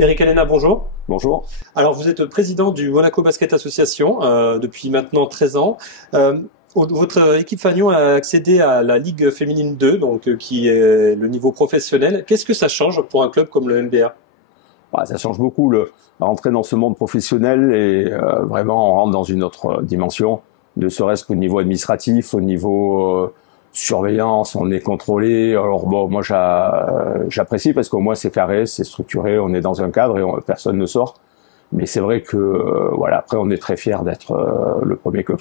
Eric Alena, bonjour. Bonjour. Alors, vous êtes président du Monaco Basket Association depuis maintenant 13 ans. Votre équipe Fagnon a accédé à la Ligue féminine 2, donc qui est le niveau professionnel. Qu'est-ce que ça change pour un club comme le NBA? Ça change beaucoup. Rentrer dans ce monde professionnel et vraiment on rentre dans une autre dimension, ne serait-ce qu'au niveau administratif, au niveau surveillance, on est contrôlé. Alors bon, moi j'apprécie parce qu'au moins c'est carré, c'est structuré, on est dans un cadre et personne ne sort. Mais c'est vrai que voilà, après on est très fiers d'être le premier club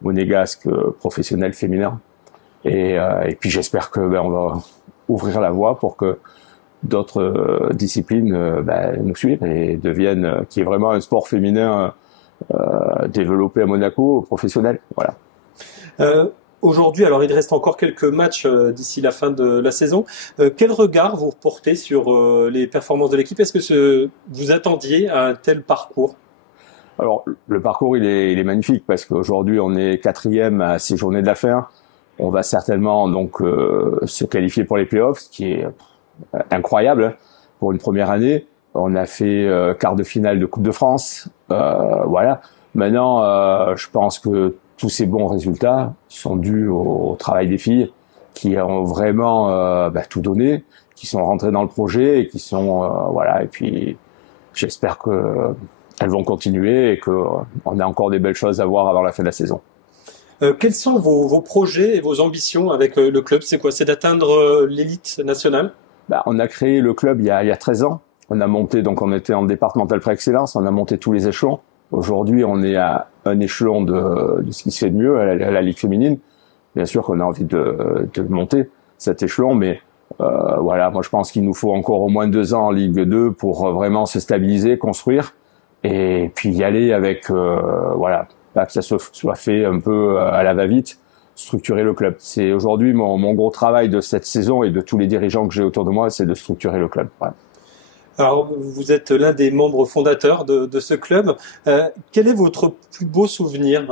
monégasque professionnel féminin. Et puis j'espère que on va ouvrir la voie pour que d'autres disciplines nous suivent et deviennent, qui est vraiment un sport féminin développé à Monaco, professionnel. Voilà. Aujourd'hui, alors il reste encore quelques matchs d'ici la fin de la saison. Quel regard vous portez sur les performances de l'équipe? Est-ce que vous attendiez à un tel parcours? Alors le parcours il est magnifique parce qu'aujourd'hui on est 4e à 6 journées de la fin. On va certainement donc se qualifier pour les playoffs, ce qui est incroyable pour une première année. On a fait quart de finale de Coupe de France. Voilà. Maintenant, je pense que tous ces bons résultats sont dus au travail des filles qui ont vraiment tout donné, qui sont rentrées dans le projet et qui sont voilà. Et puis j'espère que elles vont continuer et qu'on a encore des belles choses à voir avant la fin de la saison. Quels sont vos projets et vos ambitions avec le club? C'est quoi? C'est d'atteindre l'élite nationale? On a créé le club il y a 13 ans. On a monté, donc on était en départemental pré-excellence, on a monté tous les échelons. Aujourd'hui, on est à un échelon de ce qui se fait de mieux, à la Ligue féminine. Bien sûr qu'on a envie de monter cet échelon, mais voilà, moi je pense qu'il nous faut encore au moins 2 ans en Ligue 2 pour vraiment se stabiliser, construire, et puis y aller avec, voilà, pas que ça soit fait un peu à la va-vite, structurer le club. C'est aujourd'hui mon gros travail de cette saison et de tous les dirigeants que j'ai autour de moi, c'est de structurer le club. Voilà. Alors, vous êtes l'un des membres fondateurs de ce club. Quel est votre plus beau souvenir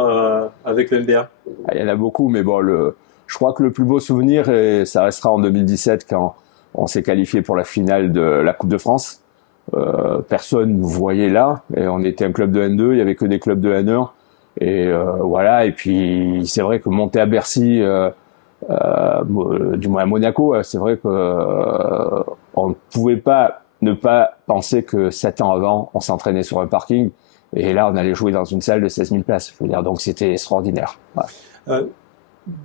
avec le NBA? Il y en a beaucoup, mais bon, je crois que le plus beau souvenir, et ça restera en 2017 quand on s'est qualifié pour la finale de la Coupe de France. Personne nous voyait là, et on était un club de N2, il y avait que des clubs de N1. Et voilà, et puis c'est vrai que monter à Bercy, du moins à Monaco, c'est vrai que on ne pouvait pas ne pas penser que 7 ans avant, on s'entraînait sur un parking, et là on allait jouer dans une salle de 16 000 places. Je veux dire, donc c'était extraordinaire. Voilà.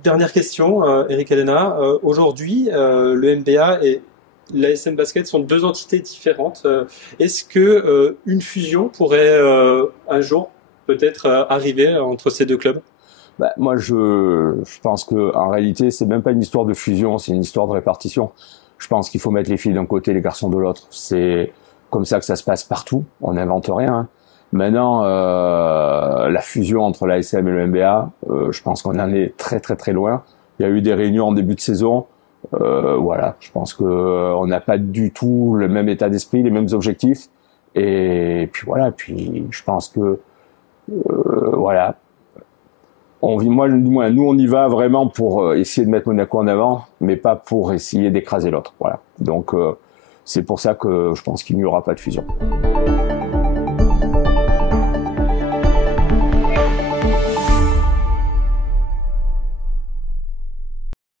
Dernière question, Eric Alena. Aujourd'hui, le NBA et l'ASM Basket sont 2 entités différentes. Est-ce que une fusion pourrait un jour peut-être arriver entre ces 2 clubs? Moi, je pense que en réalité, c'est même pas une histoire de fusion, c'est une histoire de répartition. Je pense qu'il faut mettre les filles d'un côté, les garçons de l'autre. C'est comme ça que ça se passe partout. On n'invente rien. Hein. Maintenant, la fusion entre l'ASM et le NBA, je pense qu'on en est très très très loin. Il y a eu des réunions en début de saison. Voilà, je pense que on n'a pas du tout le même état d'esprit, les mêmes objectifs. Et puis voilà. Puis je pense que voilà. Nous on y va vraiment pour essayer de mettre Monaco en avant, mais pas pour essayer d'écraser l'autre. Voilà. Donc c'est pour ça que je pense qu'il n'y aura pas de fusion.